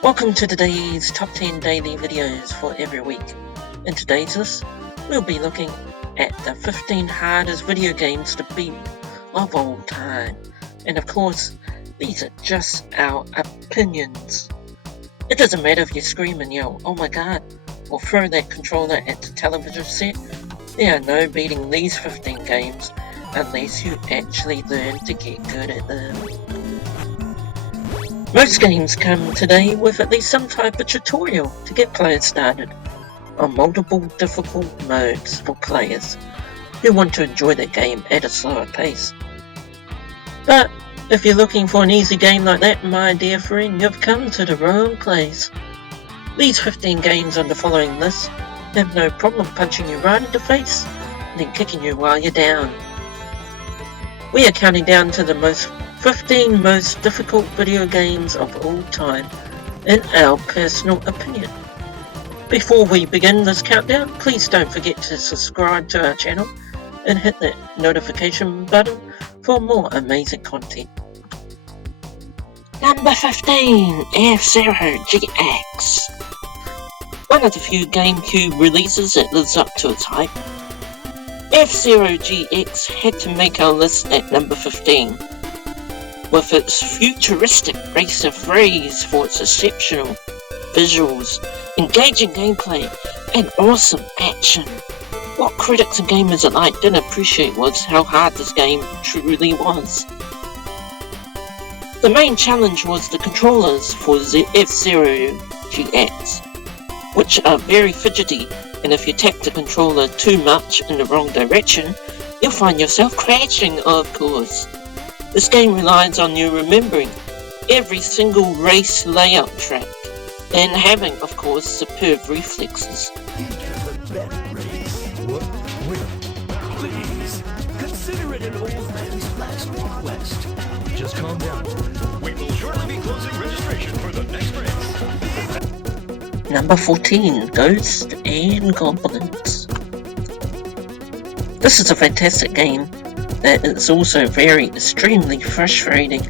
Welcome to today's top 10 daily videos for every week. In today's list, we'll be looking at the 15 hardest video games to beat of all time. And of course, these are just our opinions. It doesn't matter if you scream and yell, "Oh my god," or throw that controller at the television set. There are no beating these 15 games unless you actually learn to get good at them. Most games come today with at least some type of tutorial to get players started on multiple difficult modes for players who want to enjoy the game at a slower pace. But if you're looking for an easy game like that, my dear friend, you've come to the wrong place. These 15 games on the following list have no problem punching you right in the face and then kicking you while you're down. We are counting down to the 15 most difficult video games of all time, in our personal opinion. Before we begin this countdown, please don't forget to subscribe to our channel and hit that notification button for more amazing content. Number 15, F-Zero GX. One of the few GameCube releases that lives up to its hype. F-Zero GX had to make our list at number 15. With its futuristic race of rays for its exceptional visuals, engaging gameplay, and awesome action. What critics and gamers alike didn't appreciate was how hard this game truly was. The main challenge was the controllers for F-Zero GX, which are very fidgety, and if you tap the controller too much in the wrong direction, you'll find yourself crashing, of course. This game relies on you remembering every single race layout track, and having, of course, superb reflexes. Please, consider it an old man's last request. Just calm down. We will shortly be closing registration for the next race. Number 14, Ghosts and Goblins. This is a fantastic game that is also extremely frustrating.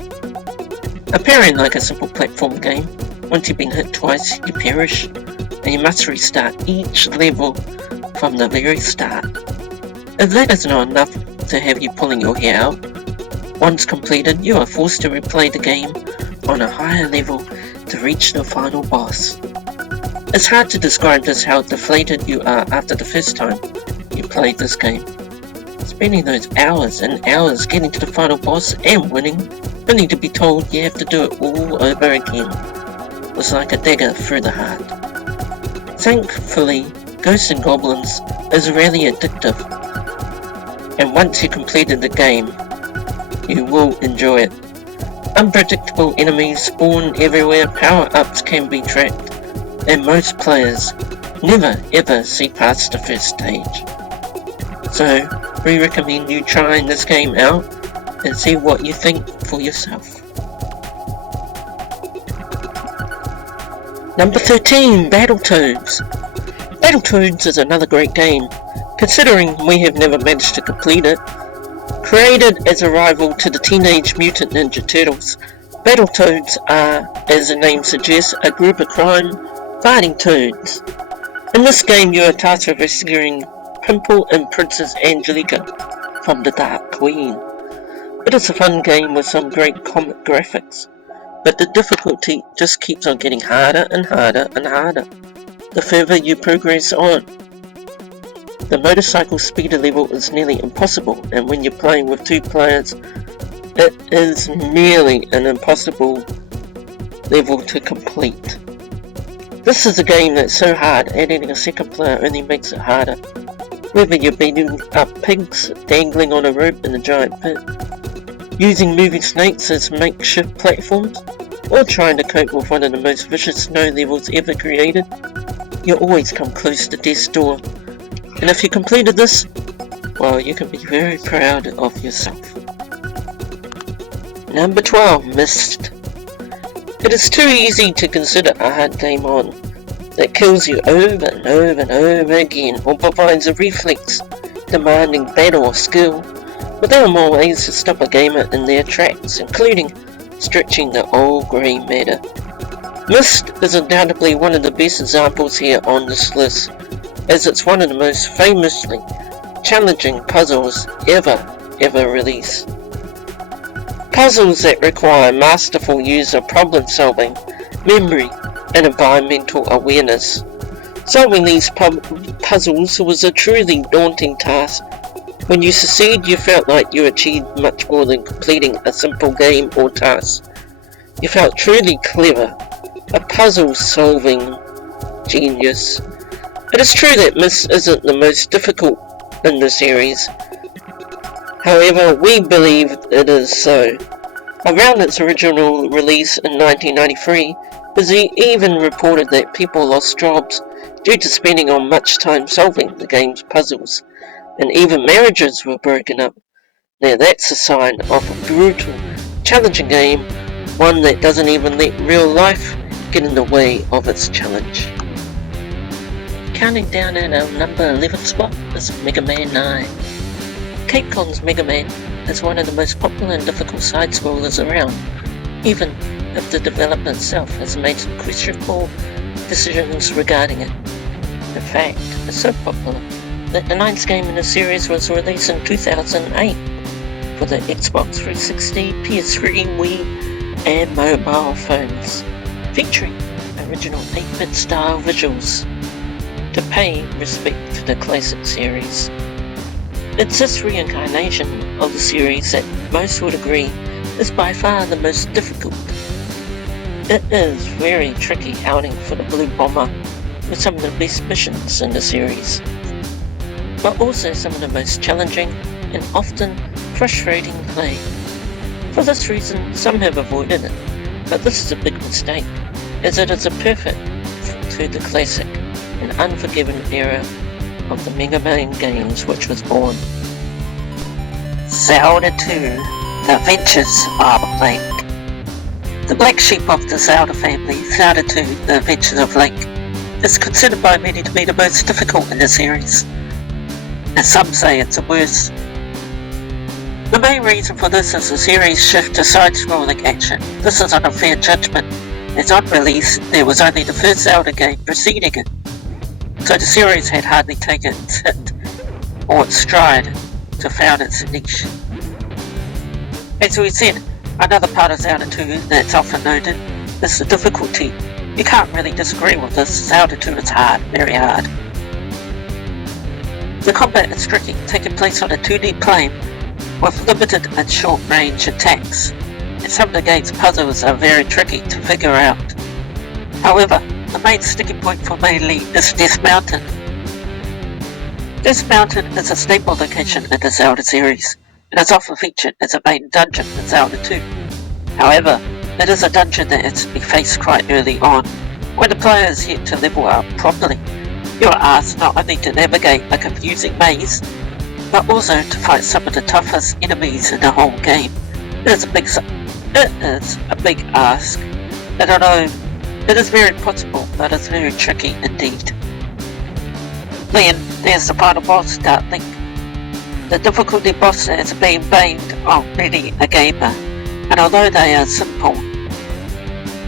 Appearing like a simple platform game, once you've been hit twice, you perish, and you must restart each level from the very start. If that is not enough to have you pulling your hair out, once completed, you are forced to replay the game on a higher level to reach the final boss. It's hard to describe just how deflated you are after the first time you played this game. Spending those hours and hours getting to the final boss and winning, only to be told you have to do it all over again, was like a dagger through the heart. Thankfully, Ghosts and Goblins is really addictive, and once you completed the game, you will enjoy it. Unpredictable enemies spawn everywhere, power-ups can be tracked, and most players never ever see past the first stage. So, we recommend you trying this game out and see what you think for yourself. Number 13, Battletoads. Battletoads is another great game, considering we have never managed to complete it. Created as a rival to the Teenage Mutant Ninja Turtles, Battletoads are, as the name suggests, a group of crime-fighting toads. In this game you are tasked with rescuing Pimple and Princess Angelica from the Dark Queen. It is a fun game with some great comic graphics, but the difficulty just keeps on getting harder and harder and harder the further you progress on. The motorcycle speeder level is nearly impossible, and when you're playing with two players, it is nearly an impossible level to complete. This is a game that's so hard, adding a second player only makes it harder. Whether you're beating up pigs, dangling on a rope in a giant pit, using moving snakes as makeshift platforms, or trying to cope with one of the most vicious snow levels ever created, you always come close to death's door. And if you completed this, well, you can be very proud of yourself. Number 12, Myst. It is too easy to consider a hard game on that kills you over and over and over again, or provides a reflex demanding battle or skill, but there are more ways to stop a gamer in their tracks, including stretching the old grey matter. Myst is undoubtedly one of the best examples here on this list, as it's one of the most famously challenging puzzles ever released. Puzzles that require masterful use of problem solving, memory, and environmental awareness. Solving these puzzles was a truly daunting task. When you succeed, you felt like you achieved much more than completing a simple game or task. You felt truly clever, a puzzle-solving genius. It is true that Myst isn't the most difficult in the series. However, we believe it is so. Around its original release in 1993, it was even reported that people lost jobs due to spending on much time solving the game's puzzles, and even marriages were broken up. Now that's a sign of a brutal, challenging game, one that doesn't even let real life get in the way of its challenge. Counting down at our number 11 spot is Mega Man 9. Capcom's Mega Man is one of the most popular and difficult side-scrollers around, even if the developer itself has made some questionable decisions regarding it. In fact, it's so popular that the 9th game in the series was released in 2008 for the Xbox 360, PS3, Wii, and mobile phones, featuring original 8-bit style visuals to pay respect to the classic series. It's this reincarnation of the series that most would agree is by far the most difficult. It is very tricky outing for the Blue Bomber with some of the best missions in the series, but also some of the most challenging and often frustrating play. For this reason, some have avoided it, but this is a big mistake, as it is a perfect to the classic and unforgiving era of the Mega Man games which was born. Zelda 2, The Adventures of Link. The black sheep of the Zelda family, Zelda 2, The Adventures of Link, is considered by many to be the most difficult in the series, and some say it's the worst. The main reason for this is the series' shift to side-scrolling action. This is an unfair judgment, as on release there was only the first Zelda game preceding it, so the series had hardly taken its hit or its stride to found its niche. As we said, another part of Zelda 2 that's often noted is the difficulty. You can't really disagree with this. Zelda 2 is hard, very hard. The combat is tricky, taking place on a 2D plane with limited and short range attacks, and some of the game's puzzles are very tricky to figure out. However, the main sticking point for mainly is Death Mountain. Death Mountain is a staple location in the Zelda series, and is often featured as a main dungeon in Zelda 2. However, it is a dungeon that has to be faced quite early on, when the player is yet to level up properly. You are asked not only to navigate a confusing maze, but also to fight some of the toughest enemies in the whole game. It is a big ask, and I know it is very possible, but it's very tricky indeed. Then there's the final boss, Dark Link. The difficulty boss has been blamed on many a gamer, and although they are simple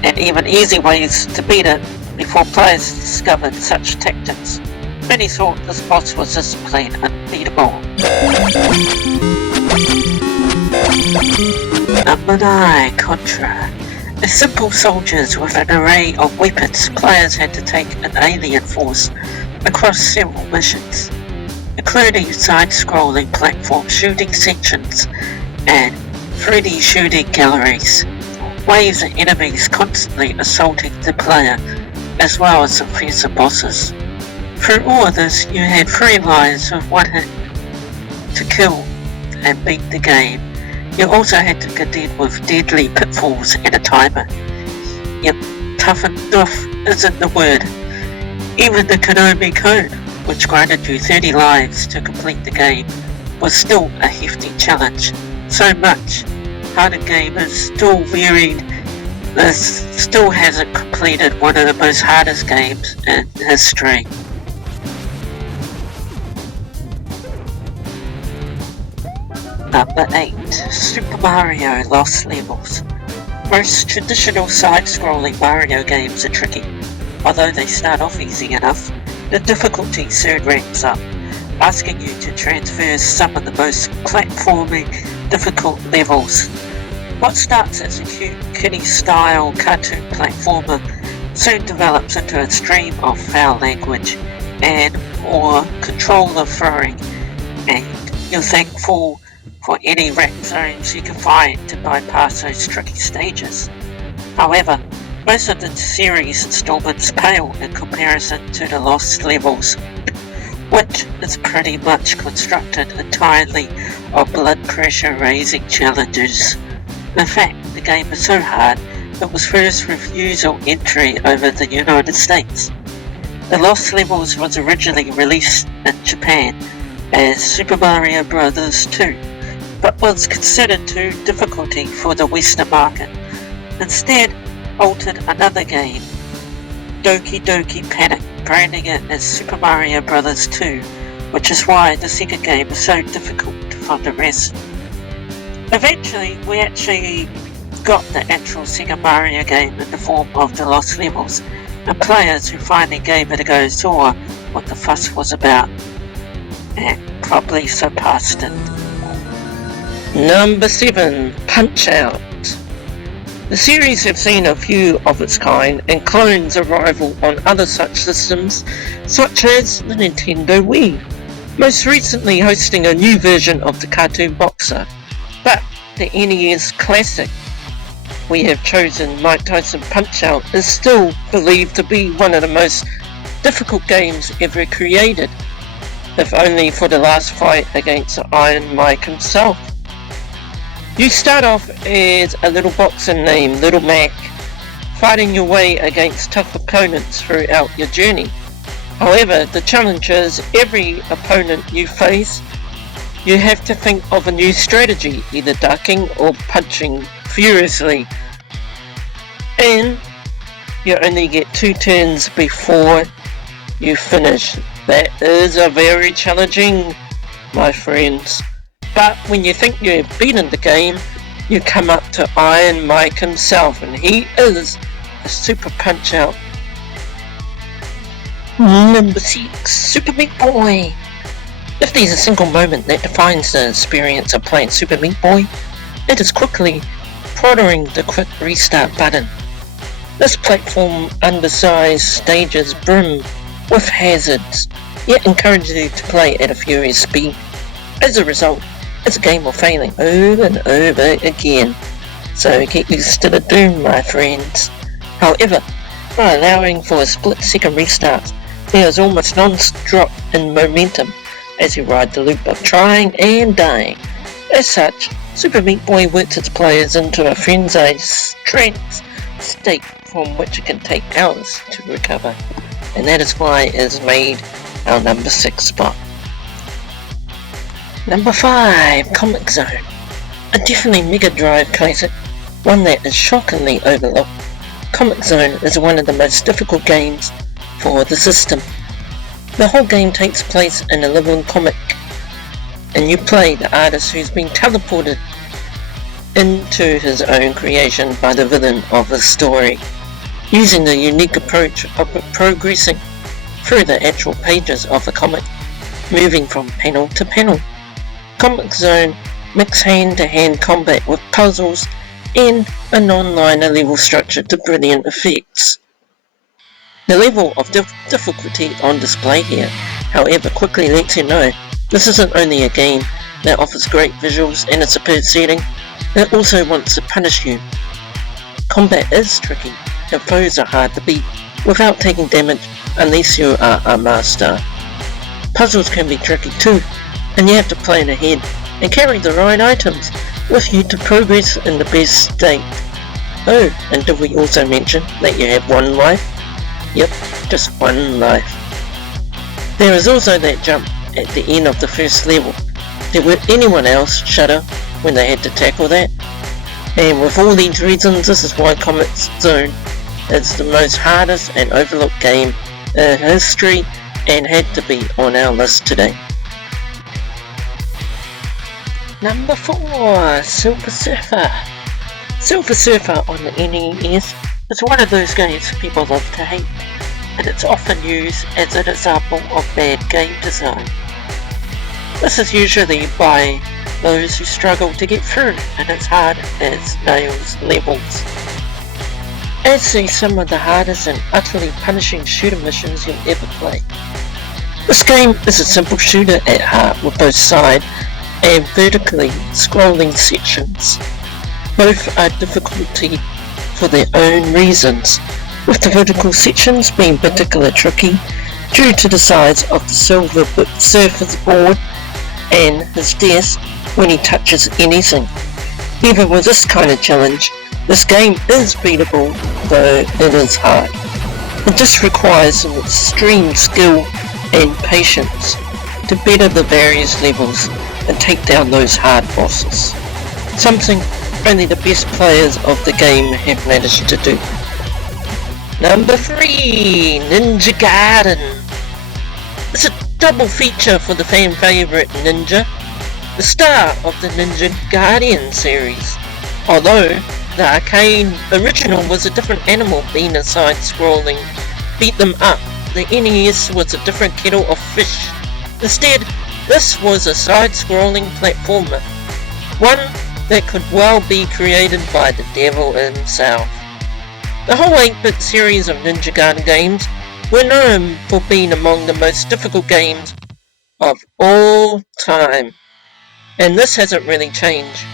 and even easy ways to beat it before players discovered such tactics, many thought this boss was just plain unbeatable. Number 9, Contra. As simple soldiers with an array of weapons, players had to take an alien force across several missions, including side-scrolling platform shooting sections and 3D shooting galleries. Waves of enemies constantly assaulting the player, as well as some fearsome bosses. Through all of this, you had 3 lives with 1 hit to kill and beat the game. You also had to contend with deadly pitfalls and a timer. Yep, tough enough isn't the word. Even the Konami code, which granted you 30 lives to complete the game, was still a hefty challenge. So much, hardened gamers still still hasn't completed one of the most hardest games in history. Number 8, Super Mario Lost Levels. Most traditional side-scrolling Mario games are tricky. Although they start off easy enough, the difficulty soon ramps up, asking you to traverse some of the most platforming, difficult levels. What starts as a cute kiddie-style cartoon platformer soon develops into a stream of foul language and or controller throwing, and you're thankful for any wreck zones you can find to bypass those tricky stages. However, most of the series installments pale in comparison to the lost levels, which is pretty much constructed entirely of blood pressure raising challenges. In fact, the game is so hard it was first refusal entry over the United States. The Lost Levels was originally released in Japan as Super Mario Bros. 2, but was considered too difficult for the Western market. Instead, altered another game, Doki Doki Panic, branding it as Super Mario Bros. 2, which is why the second game is so difficult from the rest. Eventually, we actually got the actual Sega Mario game in the form of the Lost Levels, and players who finally gave it a go saw what the fuss was about, and probably surpassed it. Number 7. Punch-Out! The series have seen a few of its kind, and clones arrival on other such systems, such as the Nintendo Wii, most recently hosting a new version of the Cartoon Boxer. But the NES classic we have chosen, Mike Tyson Punch-Out, is still believed to be one of the most difficult games ever created, if only for the last fight against Iron Mike himself. You start off as a little boxer named Little Mac, fighting your way against tough opponents throughout your journey. However, the challenge is every opponent you face, you have to think of a new strategy, either ducking or punching furiously. And you only get 2 turns before you finish. That is a very challenging, my friends. But when you think you have beaten the game, you come up to Iron Mike himself, and he is a super Punch-Out. Number 6. Super Meat Boy. If there's a single moment that defines the experience of playing Super Meat Boy, it is quickly prodding the quick restart button. This platform undersized stages brim with hazards, yet encourages you to play at a furious speed. As a result, it's a game of failing over and over again, so get used to the doom, my friends. However, by allowing for a split-second restart, there is almost non-stop in momentum as you ride the loop of trying and dying. As such, Super Meat Boy works its players into a frenzied trance state from which it can take hours to recover, and that is why it has made our number 6 spot. Number 5. Comix Zone. A definitely Mega Drive classic, one that is shockingly overlooked. Comix Zone is one of the most difficult games for the system. The whole game takes place in a living comic, and you play the artist who's been teleported into his own creation by the villain of the story, using the unique approach of progressing through the actual pages of the comic, moving from panel to panel. Comix Zone mix hand-to-hand combat with puzzles and a non-linear level structure to brilliant effects. The level of difficulty on display here, however, quickly lets you know this isn't only a game that offers great visuals and a superb setting, it also wants to punish you. Combat is tricky, and foes are hard to beat without taking damage unless you are a master. Puzzles can be tricky too, and you have to plan ahead and carry the right items with you to progress in the best state. Oh, and did we also mention that you have 1 life? Yep, just 1 life. There is also that jump at the end of the first level. Did anyone else shudder when they had to tackle that? And with all these reasons, this is why Comix Zone is the most hardest and overlooked game in history and had to be on our list today. Number 4. Silver Surfer. Silver Surfer on the NES is one of those games people love to hate, and it's often used as an example of bad game design. This is usually by those who struggle to get through and as hard as nails levels. As these some of the hardest and utterly punishing shooter missions you'll ever play. This game is a simple shooter at heart with both side and vertically scrolling sections. Both are difficulty for their own reasons, with the vertical sections being particularly tricky due to the size of the Silver Surfer's board and his desk when he touches anything. Even with this kind of challenge, this game is beatable, though it is hard. It just requires some extreme skill and patience to better the various levels and take down those hard bosses. Something only the best players of the game have managed to do. Number 3, Ninja Gaiden. It's a double feature for the fan favourite Ninja, the star of the Ninja Gaiden series. Although the arcade original was a different animal being a side-scrolling beat them up, the NES was a different kettle of fish. Instead, this was a side-scrolling platformer, one that could well be created by the devil himself. The whole 8-bit series of Ninja Gaiden games were known for being among the most difficult games of all time, and this hasn't really changed,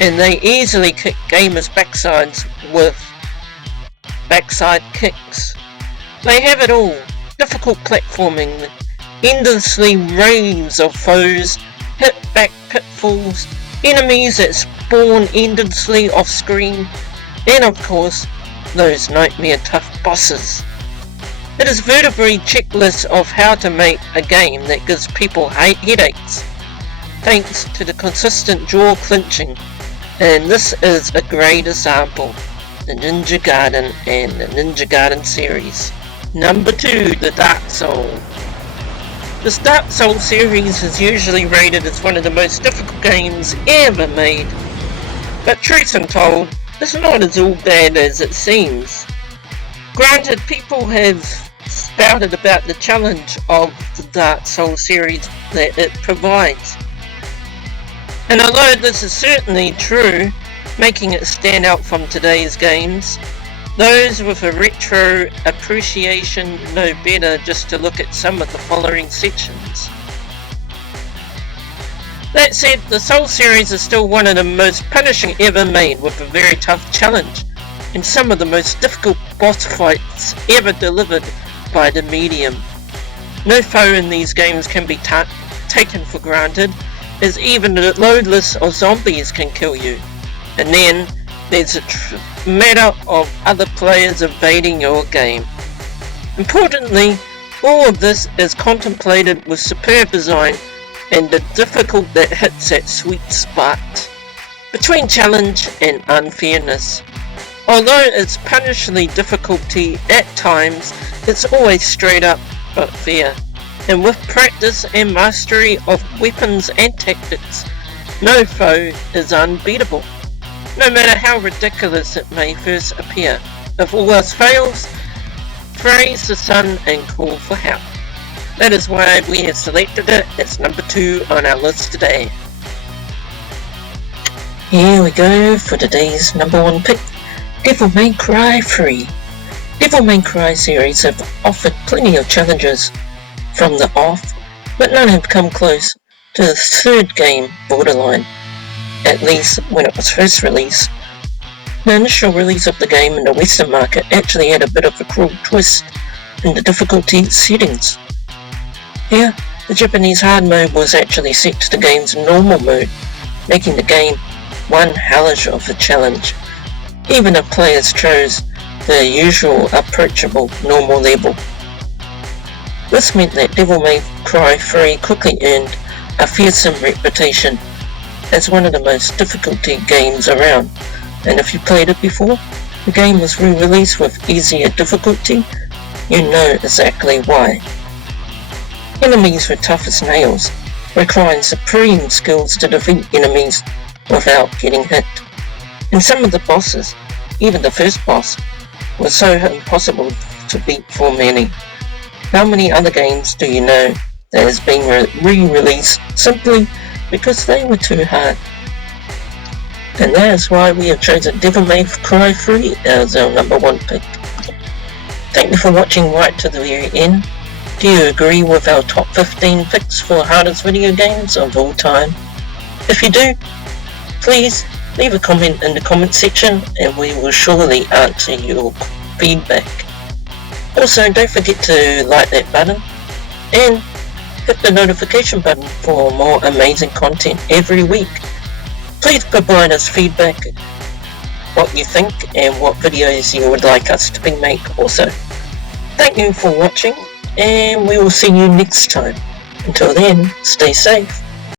and they easily kick gamers' backsides with backside kicks. They have it all: difficult platforming, endlessly waves of foes, hit-back pitfalls, enemies that spawn endlessly off screen, and of course, those nightmare tough bosses. It is a vertebrate checklist of how to make a game that gives people headaches, thanks to the consistent jaw clenching, and this is a great example, the Ninja Gaiden and the Ninja Gaiden series. Number 2, the Dark Souls. This Dark Souls series is usually rated as one of the most difficult games ever made, but truth be told, it's not as all bad as it seems. Granted, people have spouted about the challenge of the Dark Souls series that it provides, and although this is certainly true, making it stand out from today's games, those with a retro appreciation know better just to look at some of the following sections. That said, the Soul series is still one of the most punishing ever made, with a very tough challenge and some of the most difficult boss fights ever delivered by the medium. No foe in these games can be taken for granted, as even the loadless of zombies can kill you. And then there's a matter of other players invading your game. Importantly, all of this is contemplated with superb design and the difficult that hits that sweet spot between challenge and unfairness. Although it's punishingly difficulty at times, it's always straight up but fair, and with practice and mastery of weapons and tactics, no foe is unbeatable. No matter how ridiculous it may first appear, if all else fails, praise the sun and call for help. That is why we have selected it as number 2 on our list today. Here we go for today's number 1 pick, Devil May Cry 3. Devil May Cry series have offered plenty of challenges from the off, but none have come close to the third game, Borderline, at least when it was first released. The initial release of the game in the Western market actually had a bit of a cruel twist in the difficulty settings. Here, the Japanese hard mode was actually set to the game's normal mode, making the game one hellish of a challenge, even if players chose the usual approachable normal level. This meant that Devil May Cry 3 quickly earned a fearsome reputation as one of the most difficulty games around, and if you played it before, the game was re-released with easier difficulty, you know exactly why. Enemies were tough as nails, requiring supreme skills to defeat enemies without getting hit, And some of the bosses, even the first boss, was so impossible to beat for many. How many other games do you know that has been re-released simply because they were too hard? And that is why we have chosen Devil May Cry 3 as our number 1 pick. Thank you for watching right to the very end. Do you agree with our top 15 picks for hardest video games of all time? If you do, please leave a comment in the comment section and we will surely answer your feedback. Also, don't forget to like that button and hit the notification button for more amazing content every week. Please provide us feedback, what you think and what videos you would like us to make also. Thank you for watching and we will see you next time. Until then, stay safe.